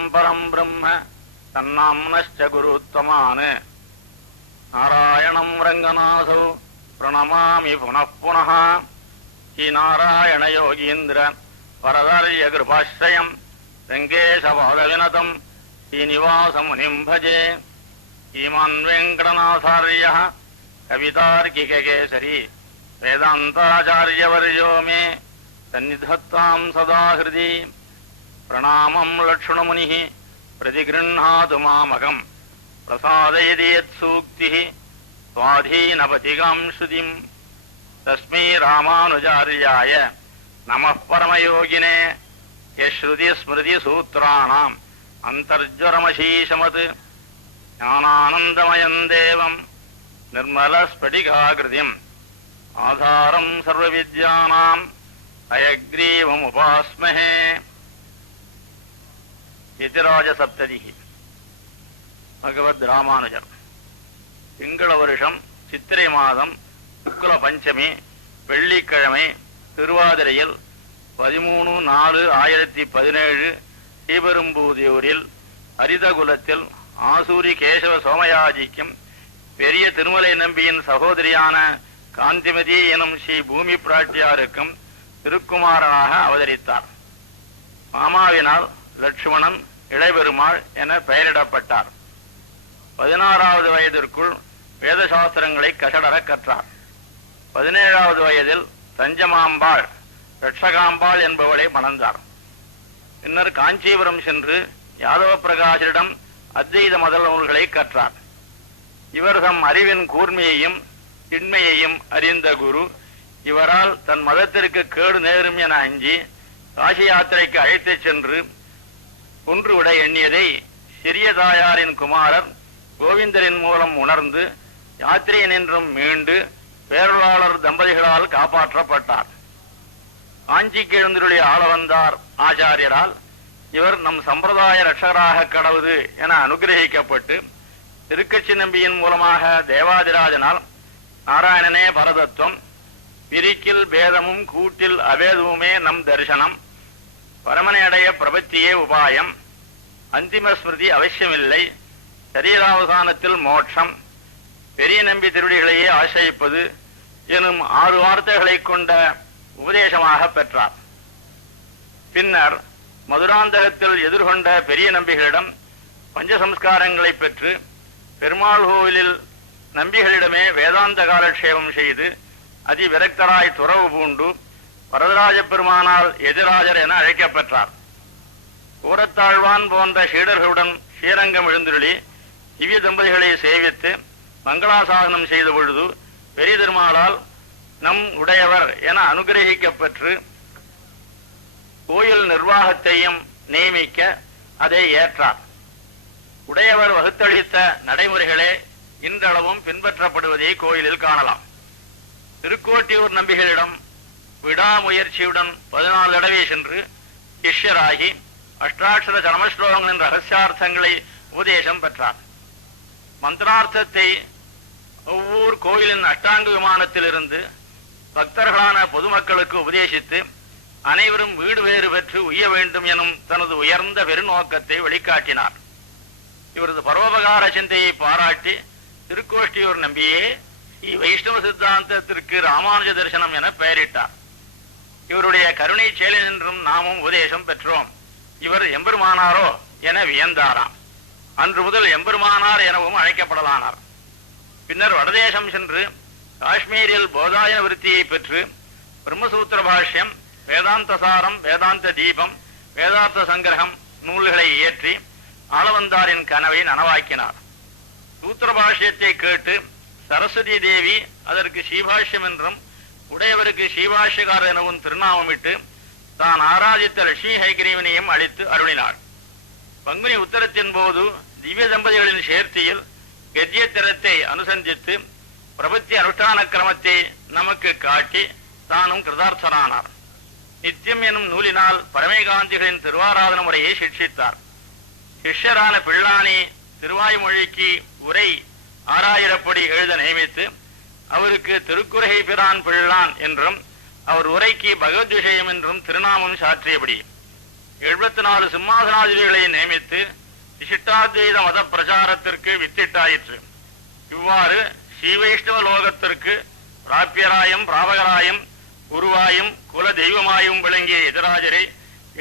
நாராயணம் பரம் பிரம்ம தன்னாம்னச்ச குருத்வமான் நாராயணம் ரங்கநாதோ பிரணமாமி புனః புனः ஸ்ரீ நாராயண யோகீந்திர வரதர்ய கிருபாஸ்ரயம் ரங்கேஷபாதவினதம் ஸ்ரீனிவாசமுனிம் பஜே. ஸ்ரீமான் வெங்கடநாதார்யः கவிதார்க்கிககேசரி வேதாந்தாச்சார்யவர்யோ மே சந்நிதத்தாம் சதா ஹிருதி. பிரணாமம் லக்ஷ்மணமுனிः பிரதிகೃಹಾது மாமகம் பிரசாதயதி யத் சூக்திः ஸ்வாதீனபதிகாம் ஸ்ருதிம். தஸ்மை ராமானுஜார்யாய நமः பரமயோகினே யஸ்ருதி ஸ்மிருதி சூத்ராணாம் அந்தர்ஜ்வரமசீஷமத் ஞானானந்தமயம் தேவம் நிர்மலஸ்படிகாகிருதிம் ஆதாரம் சர்வவித்யானாம் ஹயக்ரீவம் உபாஸ்மஹே. யதிராஜ சப்ததிஹி. பகவத் ராமானுஜர். திங்கள வருஷம் சித்திரை மாதம் சுக்ல பஞ்சமி வெள்ளிக்கிழமை திருவாதிரையில் 13/4/17 ஸ்ரீபெரும்பூதியூரில் ஹரிதகுலத்தில் ஆசூரி கேசவ சோமயாஜிக்கும் பெரிய திருமலை நம்பியின் சகோதரியான காந்திமதி எனும் ஸ்ரீ பூமி பிராட்டியாருக்கும் திருக்குமாரனாக அவதரித்தார். மாமாவினால் லட்சுமணன் இளைபெருமாள் என பெயரிடப்பட்டார். 16வது வயதிற்குள் வேதசாஸ்திரங்களை கசடர கற்றார். 17வது வயதில் தஞ்சமாம்பாள் ரட்சகாம்பாள் என்பவளை மணந்தார். பின்னர் காஞ்சிபுரம் சென்று யாதவ பிரகாசரிடம் அத்வைத மத நூல்களை கற்றார். இவர் தம் அறிவின் கூர்மையையும் திண்மையையும் அறிந்த குரு இவரால் தன் மதத்திற்கு கேடு நேரும் என அஞ்சி காசி யாத்திரைக்கு அழைத்துச் சென்று கொன்றுவிட எண்ணியதை சிறிய தாயாரின் குமாரர் கோவிந்தரின் மூலம் உணர்ந்து யாத்திரையினின்றும் மீண்டு பேரொருளாளர் தம்பதிகளால் காப்பாற்றப்பட்டார். காஞ்சிக்கு எழுந்தருளிய ஆளவந்தார் ஆச்சாரியரால் இவர் நம் சம்பிரதாய ரட்சகராக கடவுது என அனுகிரகிக்கப்பட்டு திருக்கட்சி நம்பியின் மூலமாக தேவாதிராஜனால் நாராயணனே பரதத்துவம், பிரிக்கில் பேதமும் கூட்டில் அபேதமுமே நம் தரிசனம், பரமனை அடைய பிரபத்தியே உபாயம், அந்திம ஸ்மிருதி அவசியமில்லை, சரீராவசானத்தில் மோட்சம், பெரிய நம்பி திருடிகளையே ஆசிரிப்பது எனும் 6 வார்த்தைகளை கொண்ட உபதேசமாக பெற்றார். பின்னர் மதுராந்தகத்தில் எதிர்கொண்ட பெரிய நம்பிகளிடம் பஞ்சசம்ஸ்காரங்களை பெற்று பெருமாள் கோவிலில் நம்பிகளிடமே வேதாந்த காலக்ஷேபம் செய்து அதிவிரக்தராய் துறவு பூண்டு வரதராஜ பெருமானால் எதிராஜர் என அழைக்கப்பெற்றார். கூரத்தாழ்வான் போன்ற சீடர்களுடன் ஸ்ரீரங்கம் எழுந்துருளி திவ்ய தம்பதிகளை சேவித்து மங்களாசாசனம் செய்த பொழுது பெரிய திருமாலால் நம் உடையவர் என அனுகிரகிக்கப்பெற்று கோயில் நிர்வாகத்தையும் நியமிக்க அதை ஏற்றார். உடையவர் வகுத்தளித்த நடைமுறைகளே இன்றளவும் பின்பற்றப்படுவதை கோயிலில் காணலாம். திருக்கோட்டியூர் நம்பிகளிடம் விடாமுயற்சியுடன் 14 தடவை சென்று சிஷ்யராகி அஷ்டாட்சர சரமஸ்லோகங்களின் ரகசியார்த்தங்களை உபதேசம் பெற்றார். மந்திரார்த்தத்தை ஒவ்வொரு கோயிலின் அஷ்டாங்க விமானத்திலிருந்து பக்தர்களான பொதுமக்களுக்கு உபதேசித்து அனைவரும் வீடு வேறு பெற்று உய்ய வேண்டும் எனும் தனது உயர்ந்த பெருநோக்கத்தை வெளிக்காட்டினார். இவரது பரோபகார சிந்தையை பாராட்டி திருக்கோஷ்டியூர் நம்பியே வைஷ்ணவ சித்தாந்தத்திற்கு ராமானுஜ தரிசனம் என பெயரிட்டார். இவருடைய கருணை செயலில் நின்றும் நாமும் உபதேசம் பெற்றோம். இவர் எம்பெருமானாரோ என வியந்தாராம். அன்று முதல் எம்பெருமானார் எனவும் அழைக்கப்படலானார். பின்னர் வடதேசம் சென்று காஷ்மீரில் போதாயன விருத்தியை பெற்று பிரம்மசூத்திர பாஷ்யம், வேதாந்தசாரம், வேதாந்த தீபம், வேதாந்த சங்கிரகம் நூல்களை இயற்றி ஆளவந்தாரின் கனவை நனவாக்கினார். சூத்திர பாஷ்யத்தை கேட்டு சரஸ்வதி தேவி அதற்கு ஸ்ரீபாஷ்யம் என்றும் உடையவருக்கு ஸ்ரீபாஷ்யகாரர் எனவும் திருநாமமிட்டு தான் ஆராதித்த லட்சுமி ஹைகிரீவனையும் அளித்து அருளினார். பங்குனி உத்தரத்தின் போது திவ்ய தம்பதிகளின் சேர்த்தியில் கத்தியத்திரத்தை அனுசந்தித்து பிரபத்தி அனுஷ்டான கிரமத்தை நமக்கு காட்டி தானும் கிருதார்த்தனானார். நித்தியம் எனும் நூலினால் பரமேகாந்திகளின் திருவாராதன முறையை சிக்ஷித்தார். சிஷ்யரான பிள்ளானி திருவாய்மொழிக்கு உரை 6000 எழுத நியமித்து அவருக்கு திருக்குறகை பிரான் பிள்ளான் என்றும் அவர் உரைக்கு பகவத் விஷயம் என்றும் திருநாமம் சாற்றியபடி 74 சிம்மாசனாதிபதிகளை நியமித்து விசிஷ்டாத்வைத மத பிரச்சாரத்திற்கு வித்திட்டாயிற்று. இவ்வாறு ஸ்ரீவைஷ்ணவ லோகத்திற்கு பிராபியராயும் பிராபகராயும் குருவாயும் குல தெய்வமாயும் விளங்கிய எதிராஜரை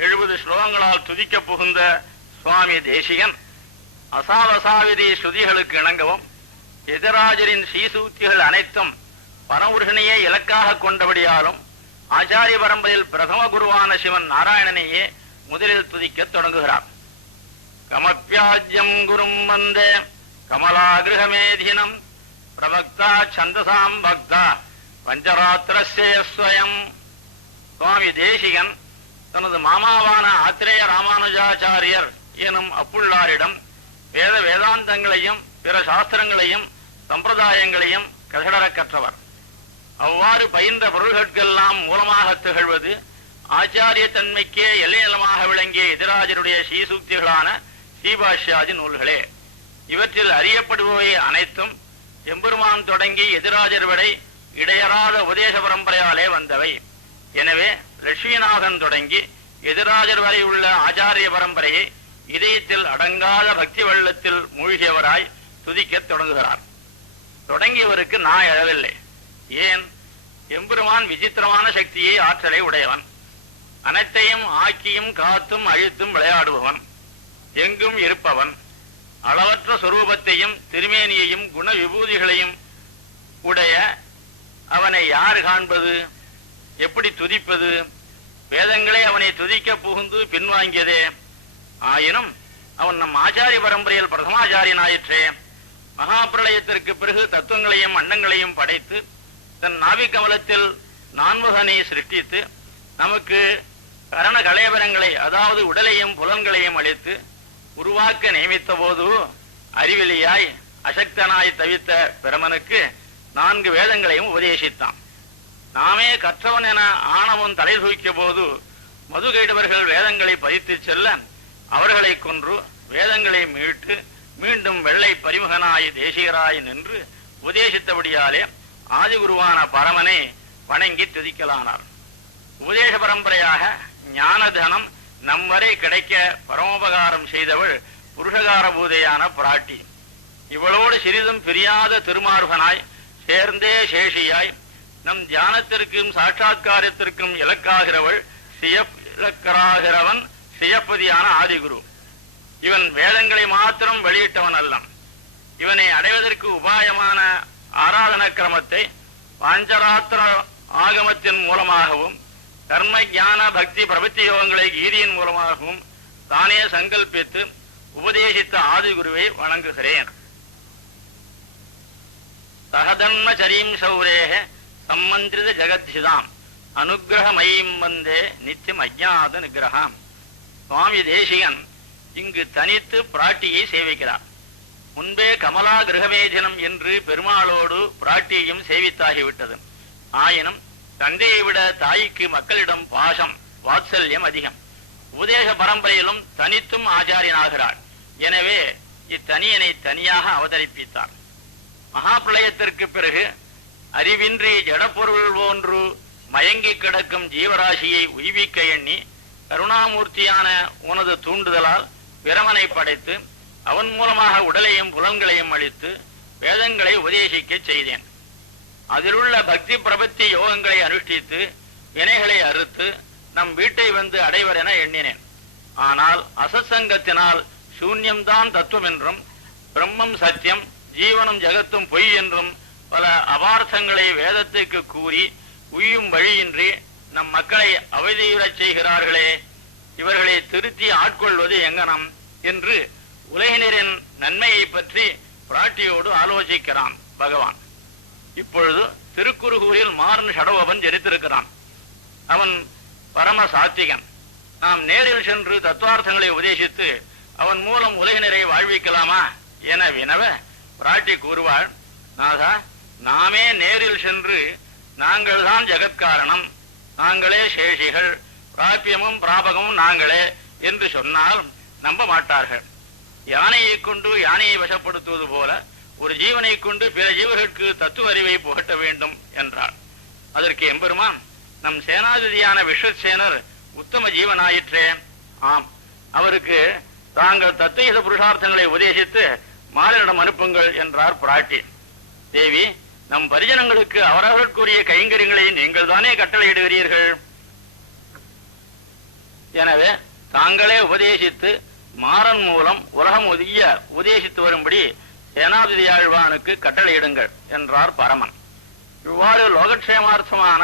70 ஸ்லோகங்களால் துதிக்க புகுந்த சுவாமி தேசிகன் அசாவசாவிதி ஸ்ருதிகளுக்கு இணங்கவும் எதிராஜரின் ஸ்ரீசூக்திகள் அனைத்தும் பரமுருகனையே இலக்காக கொண்டபடியாலும் ஆச்சாரிய பரம்பரையில் பிரதம குருவான சிவன் நாராயணனையே முதலில் துதிக்க தொடங்குகிறார். கமப்பியாஜ்யம் குரும் வந்தே கமலாகிருகமேதினம் பிரபக்தா சந்தசாம் பக்தா பஞ்சராத்திரஸ்வயம். சுவாமி தேசிகன் தனது மாமாவான ஆத்திரேய ராமானுஜாச்சாரியர் எனும் அப்புள்ளாரிடம் வேதாந்தங்களையும் பிற சாஸ்திரங்களையும் சம்பிரதாயங்களையும் கசடர கற்றவர். அவ்வாறு பயின்ற பொருள்களுக்கெல்லாம் மூலமாக திகழ்வது ஆச்சாரிய தன்மைக்கே எல்லைநிலமாக விளங்கிய எதிராஜருடைய ஸ்ரீசூக்திகளான ஸ்ரீபாஷ்யாதி நூல்களே. இவற்றில் அறியப்படுபவை அனைத்தும் எம்பெருமான் தொடங்கி எதிராஜர் வரை இடையறாத உபதேச பரம்பரையாலே வந்தவை. எனவே லட்சுமிநாதன் தொடங்கி எதிராஜர் வரை உள்ள ஆச்சாரிய பரம்பரையை இதயத்தில் அடங்காத பக்தி வெள்ளத்தில் மூழ்கியவராய் துதிக்க தொடங்குகிறார். தொடங்கியவருக்கு நான் எழவில்லை. ஏன்? எம்பெருமான் விசித்திரமான சக்தியை ஆற்றலை உடையவன், அனைத்தையும் ஆக்கியும் காத்தும் அழித்தும் விளையாடுபவன், எங்கும் இருப்பவன், அளவற்ற சொரூபத்தையும் திருமேனியையும் குண விபூதிகளையும் உடைய அவனை யார் காண்பது? எப்படி துதிப்பது? வேதங்களே அவனை துதிக்க புகுந்து பின்வாங்கியதே. ஆயினும் அவன் நம் ஆச்சாரிய பரம்பரையில் பிரதமாச்சாரியனாயிற்றே. மகாபிரளயத்திற்கு பிறகு தத்துவங்களையும் அண்டங்களையும் படைத்து தன் நாவிகமலத்தில் நான்முகனை சிருஷ்டித்து நமக்கு கரண கலேபரங்களை, அதாவது உடலையும் புலன்களையும் அளித்து உருவாக்க நியமித்த போது அறிவிலியாய் அசக்தனாய் தவித்த பிரமனுக்கு 4 வேதங்களையும் உபதேசித்தான். நாமே கற்றவன் என ஆணவம் தலை தூக்கிய போது மது கேட்டவர்கள் வேதங்களை பறித்து செல்ல அவர்களை கொன்று வேதங்களை மீட்டு மீண்டும் வெள்ளை பரிமுகனாய் தேசிகராய் நின்று உபதேசித்தபடியாலே ஆதிகுருவான பரமனை வணங்கி துதிக்கலானார். உபதேச பரம்பரையாக ஞான தனம் நம்வரை கிடைக்க பரமோபகாரம் செய்தவள் புருஷகார பூதையான பிராட்டி. இவளோடு சிறிதும் பிரியாத திருமார்பனாய் சேர்ந்தே சேஷியாய் நம் தியானத்திற்கும் சாட்சா்காரத்திற்கும் இலக்காகிறவள் இலக்கராகிறவன் சியப்பதியான ஆதிகுரு. இவன் வேதங்களை மாத்திரம் வெளியிட்டவன் அல்ல. இவனை அடைவதற்கு உபாயமான ஆராதன கிரமத்தை பாஞ்சராத்திர ஆகமத்தின் மூலமாகவும் கர்ம ஞான பக்தி பிரபத்தி யோகங்களை கீதையின் மூலமாகவும் தானே சங்கல்பித்து உபதேசித்த ஆதிகுருவை வணங்குகிறேன். சகதன்ம சரீம் சௌரேக சம்மந்திரித ஜெகத்ஹிதாம் அனுகிரகமயீம் வந்தே நித்தியம் அஜ்ஞாத நிகிரகாம். சுவாமி தேசிகன் இங்கு தனித்து பிராட்டியை சேவிக்கிறார். முன்பே கமலா கிரகமேதினம் என்று பெருமாளோடு பிராட்டியையும் சேவித்தாகிவிட்டது. ஆயினும் தந்தையை விட தாய்க்கு மக்களிடம் பாசம் வாத்சல்யம் அதிகம். உபதேச பரம்பரையிலும் தனித்தும் ஆச்சாரியனாகிறார். எனவே இத்தனியனை தனியாக அவதரிப்பித்தார். மகாபிரளயத்திற்கு பிறகு அறிவின்றி ஜடப்பொருள் போன்று மயங்கி கிடக்கும் ஜீவராசியை உய்விக்க எண்ணி கருணாமூர்த்தியான உனது தூண்டுதலால் பிரமனை படைத்து அவன் மூலமாக உடலையும் புலன்களையும் அளித்து வேதங்களை உபதேசிக்க செய்தேன். அதிலுள்ள பக்தி பிரபத்தி யோகங்களை அனுஷ்டித்து வினைகளை அறுத்து நம் வீட்டை வந்து அடைவர் என எண்ணினேன். ஆனால் அசத்சங்கத்தினால் சூன்யம்தான் தத்துவம் என்றும் பிரம்மம் சத்தியம் ஜீவனும் ஜகத்தும் பொய் என்றும் பல அபார்த்தங்களை வேதத்துக்கு கூறி உய்யும் வழியின்றி நம் மக்களை அவதியுறச் செய்கிறார்களே, இவர்களை திருத்தி ஆட்கொள்வது எங்கனம் என்று உலகினரின் நன்மையை பற்றி பிராட்டியோடு ஆலோசிக்கிறான் பகவான். இப்பொழுது திருக்குறுகூரில் மாறன் ஷடவபன் ஜெரித்திருக்கிறான். அவன் பரம சாத்விகன். நாம் நேரில் சென்று தத்துவார்த்தங்களை உபதேசித்து அவன் மூலம் உலகினரை வாழ்விக்கலாமா என வினவ பிராட்டி கூறுவாள், நாதா, நாமே நேரில் சென்று நாங்கள் தான் ஜெகத்காரணம், நாங்களே சேஷிகள், பிராபியமும் பிராபகமும் நாங்களே என்று சொன்னால் நம்ப மாட்டார்கள். யானையை கொண்டு யானையை வசப்படுத்துவது போல ஒரு ஜீவனை கொண்டு பிற ஜீவர்களுக்கு தத்துவ அறிவை புகட்ட வேண்டும் என்றார். அதற்கு எம்பெருமான், நம் சேனாதிபதியான விஸ்வசேனர் உத்தம ஜீவனாயிற்றே, ஆம், அவருக்கு தாங்கள் தத்துவ புருஷார்த்தங்களை உபதேசித்து மாலனிடம் அனுப்புங்கள் என்றார் பிராட்டி. தேவி, நம் பரிஜனங்களுக்கு அவரவர்களுக்குரிய கைங்கரியங்களை நீங்கள் தானே கட்டளையிடுகிறீர்கள். எனவே தாங்களே உபதேசித்து மாறன் மூலம் உலகம் ஒதிய உபதேசித்து வரும்படி சேனாதிபதி ஆழ்வானுக்கு கட்டளையிடுங்கள் என்றார் பரமன். இவ்வாறு லோகக்ஷேமார்த்தமான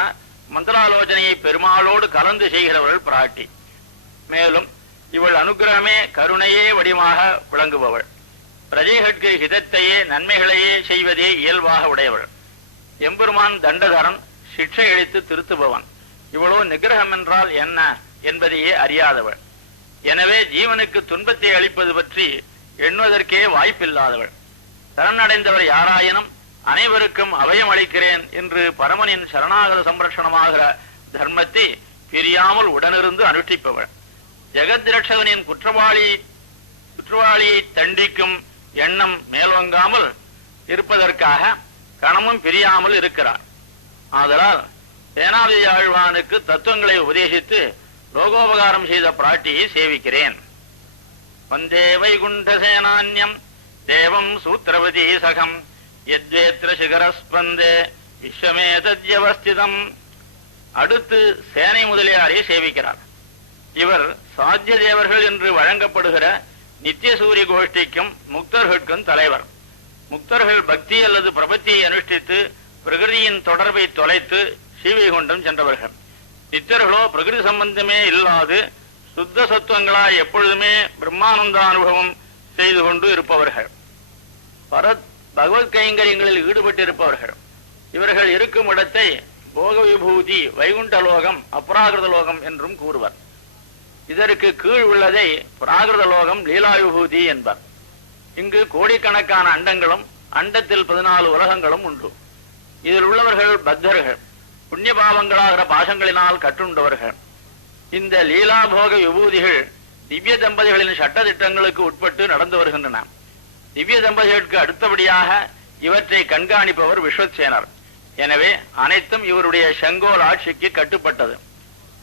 மந்திராலோசனையை பெருமாளோடு கலந்து செய்கிறவள் பிராட்டி. மேலும் இவள் அனுகிரகமே கருணையே வடிவாக விளங்குபவள். பிரஜைகளுக்கு ஹிதத்தையே நன்மைகளையே செய்வதே இயல்பாக உடையவள். எம்பெருமான் தண்டதரன், சிக்ஷை அளித்து திருத்துபவன். இவளோ நிகிரகம் என்றால் என்ன என்பதையே அறியாதவள். எனவே ஜீவனுக்கு துன்பத்தை அளிப்பது பற்றி எண்ணுவதற்கே வாய்ப்பில்லாதவள். சரணடைந்தவர் யாராயினும் அனைவருக்கும் அபயம் அளிக்கிறேன் என்று பரமனின் சரணாகத சம்ரட்சணமாகிற தர்மத்தை பிரியாமல் உடனிருந்து அனுஷ்டிப்பவள். ஜெகத்ரட்சகனின் குற்றவாளியை தண்டிக்கும் எண்ணம் மேல்வங்காமல் இருப்பதற்காக கணமும் பிரியாமல் இருக்கிறார். ஆதலால் சேனாதிபதி ஆழ்வானுக்கு தத்துவங்களை உபதேசித்து லோகோபகாரம் செய்த பிராட்டியை சேவிக்கிறேன். வந்தே வைகுண்ட சேனான்யம் தேவம் சூத்திரவதி சகம் யத்வேத்ர சிகரஸ்பந்தே விஸ்வமேதத்யவஸ்திதம். அடுத்து சேனை முதலியாரை சேவிக்கிறார். இவர் சாத்திய தேவர்கள் என்று வழங்கப்படுகிற நித்திய சூரிய கோஷ்டிக்கும் முக்தர்களுக்கும் தலைவர். முக்தர்கள் பக்தி அல்லது பிரபத்தியை அனுஷ்டித்து பிரகிருதியின் தொடர்பை தொலைத்து ஸ்ரீவைகுண்டம் சென்றவர்கள். நித்தியர்களோ பிரகிருதி சம்பந்தமே இல்லாது சுத்த சத்துவங்களாய் எப்பொழுதுமே பிரம்மானந்த அனுபவம் செய்து கொண்டு இருப்பவர்கள். பகவத் கைங்கரியங்களில் ஈடுபட்டிருப்பவர்கள். இவர்கள் இருக்கும் இடத்தை போக விபூதி வைகுண்ட லோகம் அப்ராகிருத லோகம் என்றும் கூறுவர். இதற்கு கீழ் உள்ளதை பிராகிருத லோகம் லீலா விபூதி என்பர். இங்கு கோடிக்கணக்கான அண்டங்களும் அண்டத்தில் 14 உலகங்களும் உண்டு. இதில் உள்ளவர்கள் பக்தர்கள், புண்ணிய பாவங்களாகிற பாசங்களினால் கட்டுண்டவர்கள். இந்த லீலா போக விபூதிகள் திவ்ய தம்பதிகளின் சட்ட திட்டங்களுக்கு உட்பட்டு நடந்து வருகின்றன. திவ்ய தம்பதிகளுக்கு அடுத்தபடியாக இவற்றை கண்காணிப்பவர் விஸ்வசேனர். எனவே அனைத்தும் இவருடைய செங்கோல் ஆட்சிக்கு கட்டுப்பட்டது.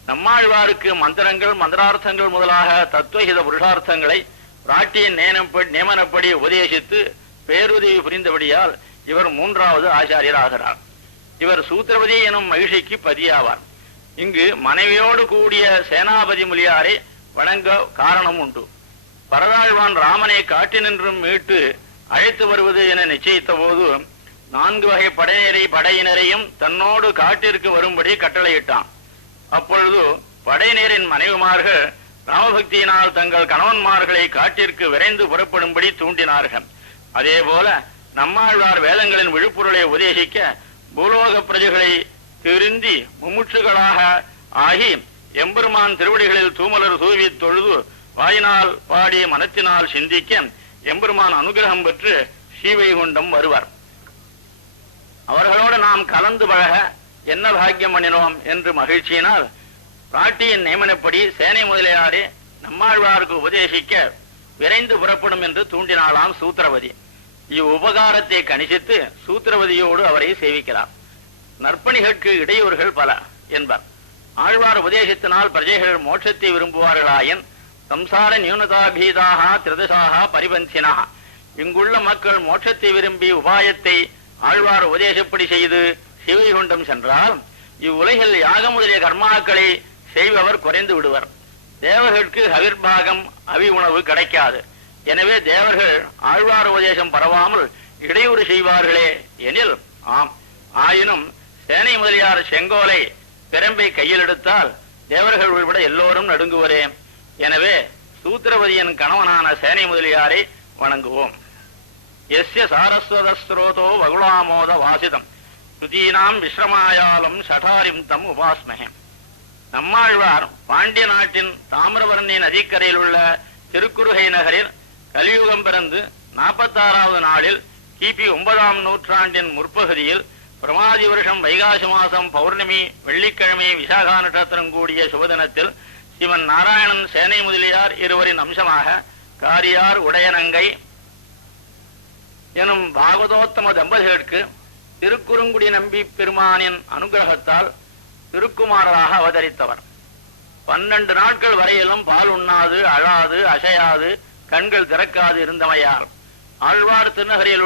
நம்மாழ்வாருக்கு மந்திரங்கள் மந்திரார்த்தங்கள் முதலாக தத்துவஹித புருஷார்த்தங்களை பிராட்டியின் நியமனப்படி உபதேசித்து பேருதவி புரிந்தபடியால் இவர் 3வது ஆச்சாரியராகிறார். இவர் சூத்திரபதி எனும் மகிழ்ச்சிக்கு பதியாவார். இங்கு மனைவியோடு கூடிய சேனாபதி முலியாரை வணங்க காரணம் உண்டு. பரதாழ்வான் ராமனை காட்டினின்றும் மீட்டு அழைத்து வருவது என நிச்சயித்த போது 4 வகை படையினரையும் தன்னோடு காட்டிற்கு வரும்படி கட்டளையிட்டான். அப்பொழுது படையினரின் மனைவிமார்கள் ராமபக்தியினால் தங்கள் கணவன்மார்களை காட்டிற்கு விரைந்து புறப்படும்படி தூண்டினார்கள். அதே போல நம்மாழ்வார் வேதங்களின் விழுப்புரலை உபதேசிக்க பூலோக பிரஜைகளை திருந்தி மும்முட்சுகளாக ஆகி எம்பெருமான் திருவடிகளில் தூமலர் தூவி தொழுது வாயினால் பாடி மனத்தினால் சிந்திக்க எம்பெருமான் அனுகிரகம் பெற்று ஸ்ரீவைகுண்டம் வருவார். அவர்களோடு நாம் கலந்து பழக என்ன பாக்கியம் பண்ணினோம் என்று மகிழ்ச்சியினால் பிராட்டியின் நியமனப்படி சேனை முதலியாரே நம்மாழ்வாருக்கு உபதேசிக்க விரைந்து புறப்படும் என்று தூண்டினாலாம் சூத்திரவதி. இவ்வுபகாரத்தை கணிசித்து சூத்திரவதியோடு அவரை சேவிக்கிறார். நற்பணிகளுக்கு இடையூறுகள் பல என்பர். ஆழ்வார் உபதேசத்தினால் பிரஜைகள் மோட்சத்தை விரும்புவார்களாயின் சம்சார நியூனதாபீதாக திரதசாக பரிபந்தினாக. இங்குள்ள மக்கள் மோட்சத்தை விரும்பி உபாயத்தை ஆழ்வார் உபதேசப்படி செய்து சிவைகுண்டம் சென்றால் இவ்வுலகில் யாக முதலிய கர்மாக்களை செய்பவர் குறைந்து விடுவர். தேவர்களுக்கு ஹவிர்பாகம் அவி உணவு கிடைக்காது. எனவே தேவர்கள் ஆழ்வார் உபதேசம் பரவாமல் இடையூறு செய்வார்களே எனில் ஆம். ஆயினும் சேனை முதலியார் செங்கோலை பெரம்பை கையில் எடுத்தால் தேவர்கள் உள்பட எல்லோரும் நடுங்குவரே. எனவே சூத்திரவதியின் கணவனான சேனை முதலியாரை வணங்குவோம். எஸ்ய சாரஸ்வத ஸ்ரோதோ வகுளாமோத வாசிதம் சுதீனாம் விஸ்ரமாயாலம் சடாரிம் தம் உபாஸ்மகே. நம்மாழ்வார் பாண்டிய நாட்டின் தாமிரபரணி நதிக்கரையில் உள்ள திருக்குறுகை நகரில் கலியுகம் பிறந்து 46வது நாளில் கிபி 9ஆம் நூற்றாண்டின் முற்பகுதியில் பிரமாதி வருஷம் வைகாசி மாசம் பௌர்ணமி வெள்ளிக்கிழமை விசாகா நட்சத்திரம் கூடிய சுபதினத்தில் சிவன் நாராயணன் சேனை முதலியார் இருவரின் அம்சமாக காரியார் உடையனங்கை எனும் பாகவதோத்தம தம்பதிகளுக்கு திருக்குறுங்குடி நம்பி பெருமானின் அனுகிரகத்தால் திருக்குமாரராக அவதரித்தவர். 12 நாட்கள் வரையிலும் பால் உண்ணாது, அழாது, அசையாது, கண்கள் திறக்காது இருந்தமையார் ஆழ்வார் திருநகரில்